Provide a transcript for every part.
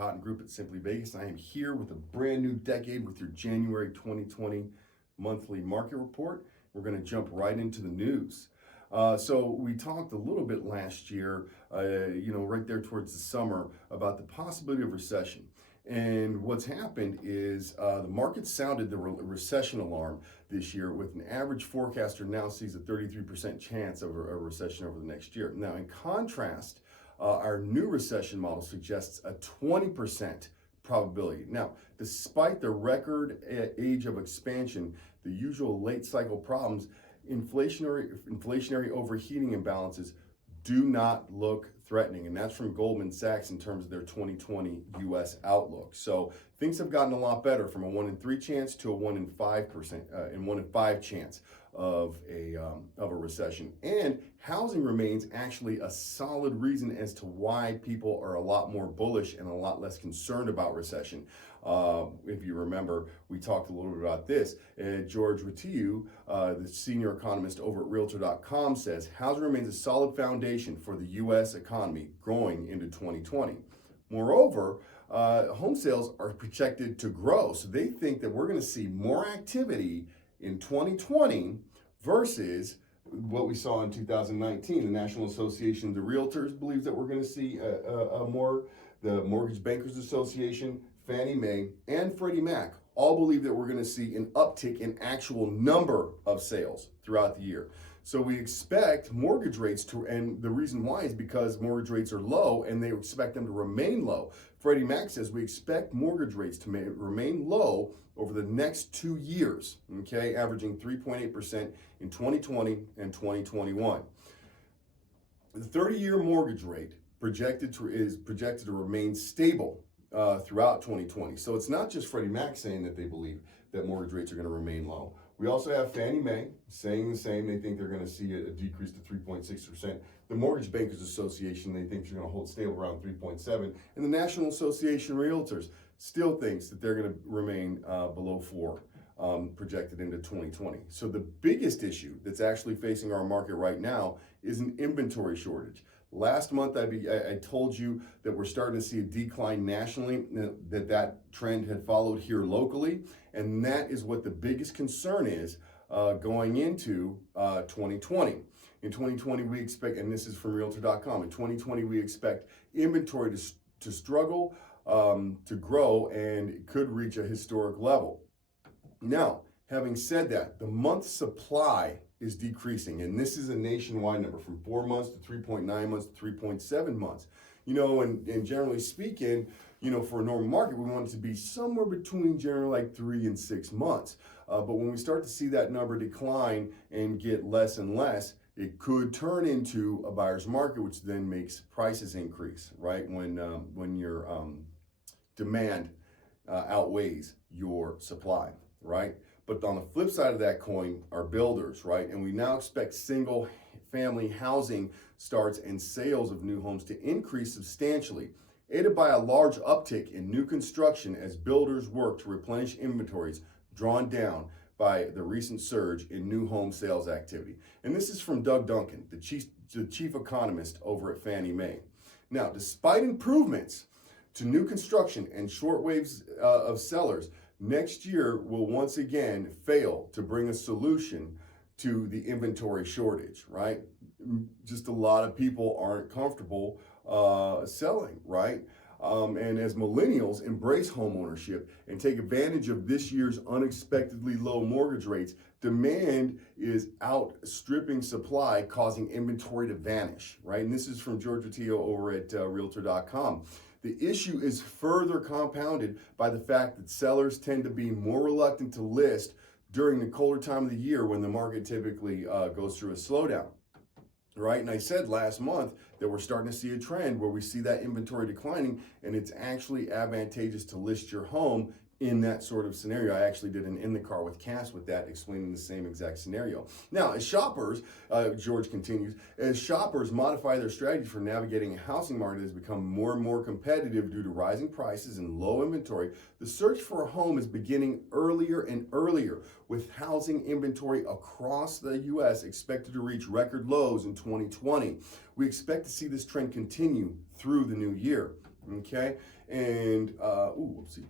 Cotten Group at Simply Vegas. I am here with a brand new decade with your January 2020 monthly market report. We're going to jump right into the news. So we talked a little bit last year, right there towards the summer, about the possibility of recession. And what's happened is the market sounded the recession alarm this year, with an average forecaster now sees a 33% chance of a recession over the next year. Now, in contrast, our new recession model suggests a 20% probability. Now, despite the record age of expansion, the usual late cycle problems, inflationary overheating imbalances do not look threatening, and that's from Goldman Sachs in terms of their 2020 U.S. outlook. So things have gotten a lot better, from a 1 in 3 chance to a 1 in 5% and 1 in 5 chance of a recession. And housing remains actually a solid reason as to why people are a lot more bullish and a lot less concerned about recession. If you remember, we talked a little bit about this. George Ratiu, the senior economist over at Realtor.com, says housing remains a solid foundation for the U.S. economy growing into 2020. Moreover, home sales are projected to grow. So they think that we're going to see more activity in 2020 versus what we saw in 2019. The National Association of the Realtors believes that we're going to see more. The Mortgage Bankers Association, Fannie Mae, and Freddie Mac all believe that we're going to see an uptick in actual number of sales throughout the year. So we expect mortgage rates to, and the reason why is because mortgage rates are low and they expect them to remain low. Freddie Mac says we expect mortgage rates to remain low over the next 2 years, okay, averaging 3.8% in 2020 and 2021. The 30-year mortgage rate is projected to remain stable throughout 2020. So it's not just Freddie Mac saying that they believe that mortgage rates are going to remain low. We also have Fannie Mae saying the same. They think they're going to see a decrease to 3.6%. The Mortgage Bankers Association, they think they're going to hold stable around 3.7%. And the National Association of Realtors still thinks that they're going to remain below 4%, projected into 2020. So the biggest issue that's actually facing our market right now is an inventory shortage. Last month, I told you that we're starting to see a decline nationally, that trend had followed here locally, and that is what the biggest concern is going into 2020. In 2020, we expect, and this is from Realtor.com, in 2020, we expect inventory to struggle, to grow, and it could reach a historic level. Now, having said that, the month supply is decreasing, and this is a nationwide number, from 4 months to 3.9 months to 3.7 months. And generally speaking, for a normal market, we want it to be somewhere between generally like 3 and 6 months. But when we start to see that number decline and get less and less, it could turn into a buyer's market, which then makes prices increase, right? When your demand outweighs your supply, right? But on the flip side of that coin are builders, right? And we now expect single family housing starts and sales of new homes to increase substantially, aided by a large uptick in new construction as builders work to replenish inventories drawn down by the recent surge in new home sales activity. And this is from Doug Duncan, the chief economist over at Fannie Mae. Now, despite improvements to new construction and short waves of sellers, next year will once again fail to bring a solution to the inventory shortage, right? Just a lot of people aren't comfortable selling, right? And as millennials embrace home ownership and take advantage of this year's unexpectedly low mortgage rates, demand is outstripping supply, causing inventory to vanish, right? And this is from George Ratiu over at Realtor.com. The issue is further compounded by the fact that sellers tend to be more reluctant to list during the colder time of the year, when the market typically goes through a slowdown, right? And I said last month that we're starting to see a trend where we see that inventory declining, and it's actually advantageous to list your home in that sort of scenario. I actually did an In the Car with Cass with that, explaining the same exact scenario. Now, as shoppers, George continues, as shoppers modify their strategy for navigating a housing market that has become more and more competitive due to rising prices and low inventory, the search for a home is beginning earlier and earlier, with housing inventory across the U.S. expected to reach record lows in 2020. We expect to see this trend continue through the new year. Okay, and whoopsie.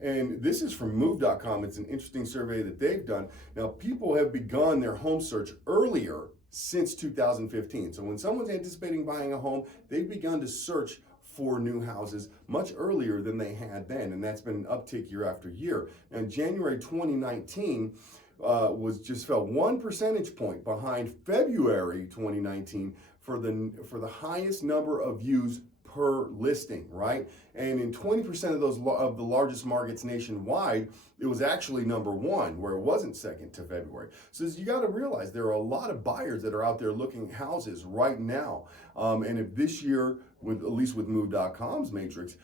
And this is from Move.com. It's an interesting survey that they've done. Now, people have begun their home search earlier since 2015. So when someone's anticipating buying a home, they've begun to search for new houses much earlier than they had then, and that's been an uptick year after year. Now, in January 2019 fell 1 percentage point behind February 2019 for the highest number of views per listing, right? And in 20% of those of the largest markets nationwide, it was actually number one, where it wasn't second to February. So you got to realize there are a lot of buyers that are out there looking at houses right now. And if this year, at least with Move.com's matrix,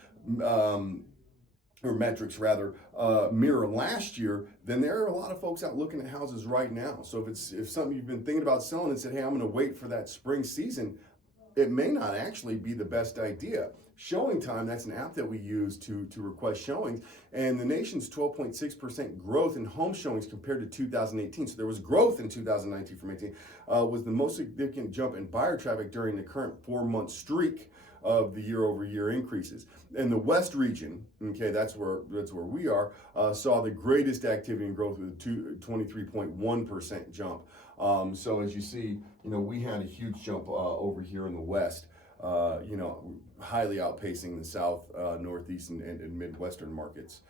or metrics rather, mirror last year, then there are a lot of folks out looking at houses right now. So if something you've been thinking about selling and said, hey, I'm going to wait for that spring season, it may not actually be the best idea. Showing Time, that's an app that we use to request showings, and the nation's 12.6% growth in home showings compared to 2018. So there was growth in 2019 from 18, was the most significant jump in buyer traffic during the current 4-month streak of the year-over-year increases. And the West region, okay, that's where we are, saw the greatest activity and growth with a 23.1% jump. So as you see, we had a huge jump over here in the West, highly outpacing the South, Northeast, and Midwestern markets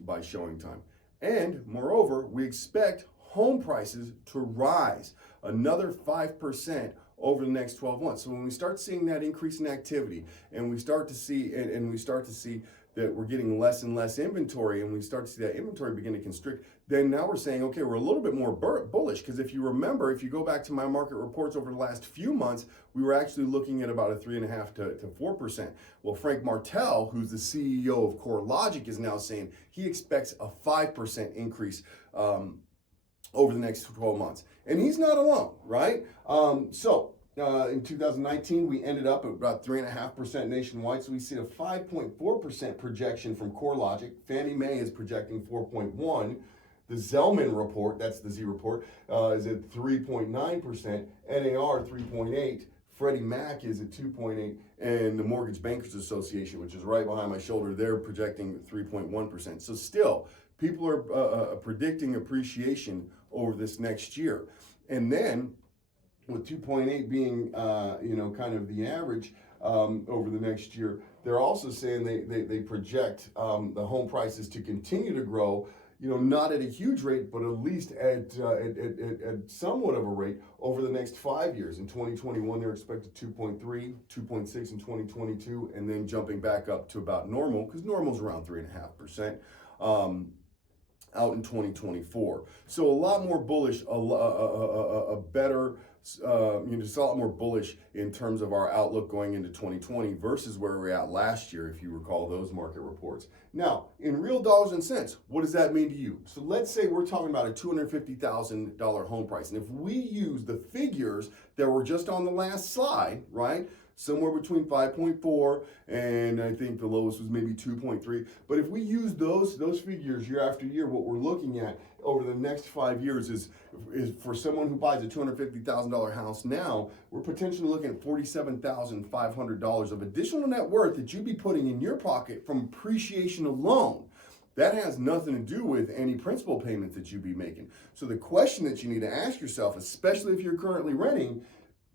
by showing time. And moreover, we expect home prices to rise another 5% over the next 12 months. So when we start seeing that increase in activity, and we start to see that we're getting less and less inventory, and we start to see that inventory begin to constrict, then now we're saying, okay, we're a little bit more bullish, because if you remember, if you go back to my market reports over the last few months, we were actually looking at about a 3.5% to 4%. Well, Frank Martell, who's the CEO of CoreLogic, is now saying he expects a 5% increase over the next 12 months. And he's not alone, right? In 2019, we ended up at about 3.5% nationwide. So we see a 5.4% projection from CoreLogic. Fannie Mae is projecting 4.1%. The Zelman report, that's the Z report, is at 3.9%. NAR 3.8%. Freddie Mac is at 2.8%, and the Mortgage Bankers Association, which is right behind my shoulder, they're projecting 3.1%. So still, people are predicting appreciation over this next year. And then, with 2.8 being, kind of the average over the next year, they're also saying they project the home prices to continue to grow, not at a huge rate, but at least at somewhat of a rate over the next 5 years. In 2021, they're expected 2.3, 2.6 in 2022, and then jumping back up to about normal, because normal's around 3.5%. Out in 2024. So a lot more bullish, just a lot more bullish in terms of our outlook going into 2020 versus where we're at last year, if you recall those market reports. Now, in real dollars and cents, what does that mean to you? So let's say we're talking about a $250,000 home price. And if we use the figures that were just on the last slide, right? Somewhere between 5.4 and I think the lowest was maybe 2.3. But if we use those figures year after year, what we're looking at over the next 5 years is for someone who buys a $250,000 house now, we're potentially looking at $47,500 of additional net worth that you'd be putting in your pocket from appreciation alone. That has nothing to do with any principal payments that you'd be making. So the question that you need to ask yourself, especially if you're currently renting,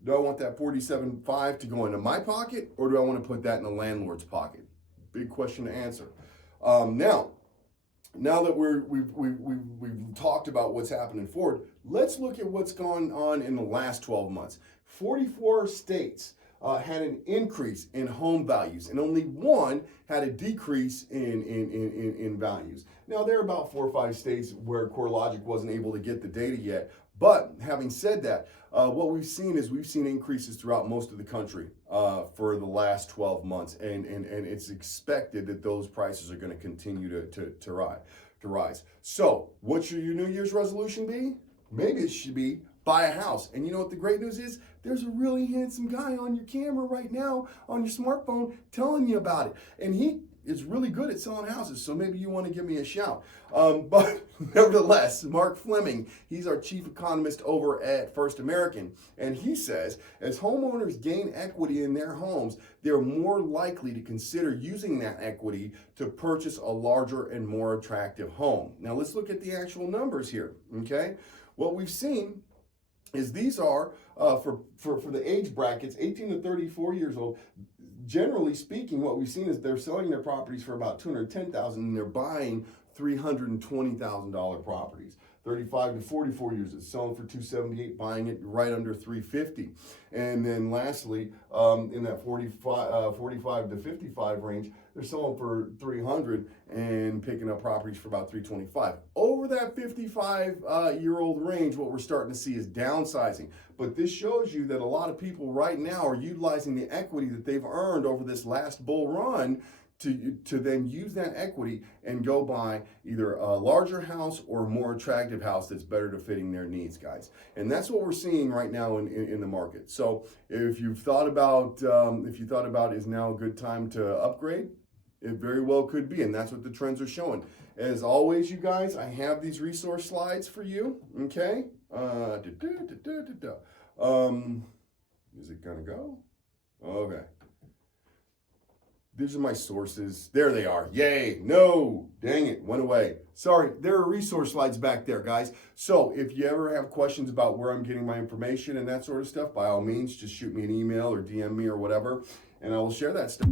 do I want that $47,500 to go into my pocket, or do I want to put that in the landlord's pocket? Big question to answer. Now that we've talked about what's happening forward, let's look at what's gone on in the last 12 months. 44 states had an increase in home values, and only one had a decrease in values. Now, there are about 4 or 5 states where CoreLogic wasn't able to get the data yet. But having said that, what we've seen increases throughout most of the country for the last 12 months, and it's expected that those prices are going to continue to rise. So, what should your New Year's resolution be? Maybe it should be buy a house. And you know what the great news is? There's a really handsome guy on your camera right now on your smartphone telling you about it, and is really good at selling houses, so maybe you want to give me a shout. But nevertheless, Mark Fleming, he's our chief economist over at First American, and he says as homeowners gain equity in their homes, they're more likely to consider using that equity to purchase a larger and more attractive home. Now let's look at the actual numbers here, okay? What we've seen is these are for the age brackets 18 to 34 years old. Generally speaking, what we've seen is they're selling their properties for about $210,000 and they're buying $320,000 properties. 35 to 44 years, it's selling for $278, buying it right under $350. And then lastly, in that 45 to 55 range, they're selling for $300 and picking up properties for about $325. Over that 55-year-old range, what we're starting to see is downsizing. But this shows you that a lot of people right now are utilizing the equity that they've earned over this last bull run to then use that equity and go buy either a larger house or a more attractive house that's better to fitting their needs, guys. And that's what we're seeing right now in the market. So if you've thought about, is now a good time to upgrade, it very well could be, and that's what the trends are showing. As always, you guys, I have these resource slides for you, okay? Is it gonna go? Okay. These are my sources. There they are. Yay. No. Dang it. Went away. Sorry. There are resource slides back there, guys. So if you ever have questions about where I'm getting my information and that sort of stuff, by all means, just shoot me an email or DM me or whatever, and I will share that stuff.